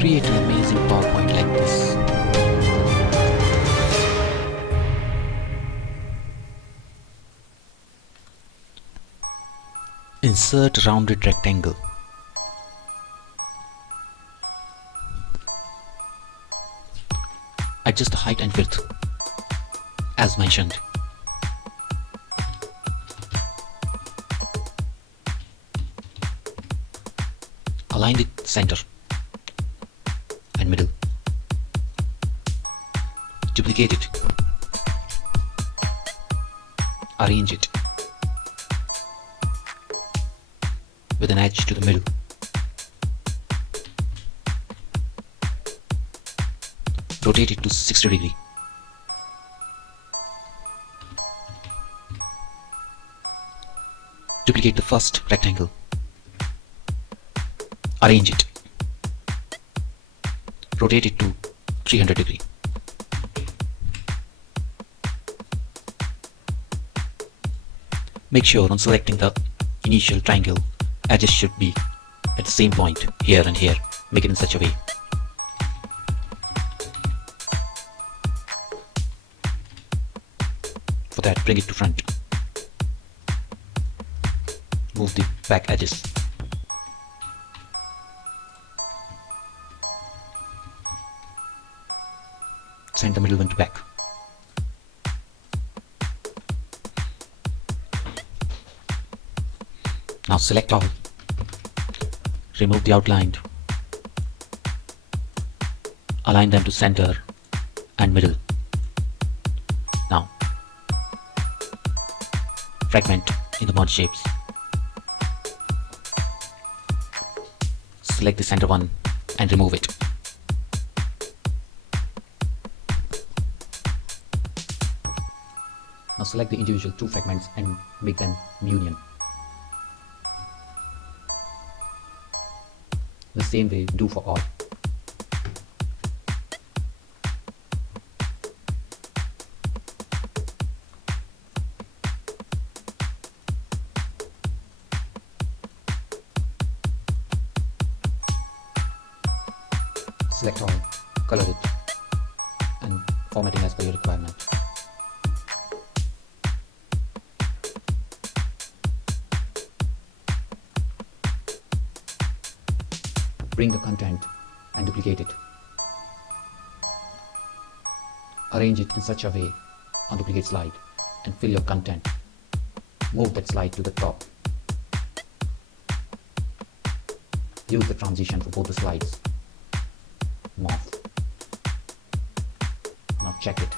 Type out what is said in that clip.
create an amazing PowerPoint like this. Insert rounded rectangle. Adjust the height and width as mentioned. Align the center and middle. Duplicate it. Arrange it with an edge to the middle. Rotate it to 60 degrees. Duplicate the first rectangle. Arrange it. Rotate it to 300 degrees. Make sure on selecting the initial triangle, edges should be at the same point here and here. Make it in such a way. For that, bring it to front. Move the back edges. Send the middle one to back. Now select all. Remove the outline. Align them to center and middle. Now fragment in the merge shapes. Select the center one and remove it. Now select the individual two fragments and make them union. The same way do for all. Select all, color it, and formatting as per your requirement. Bring the content and duplicate it. Arrange it in such a way on duplicate slide and fill your content. Move that slide to the top. Use the transition for both the slides. Morph. Now check it.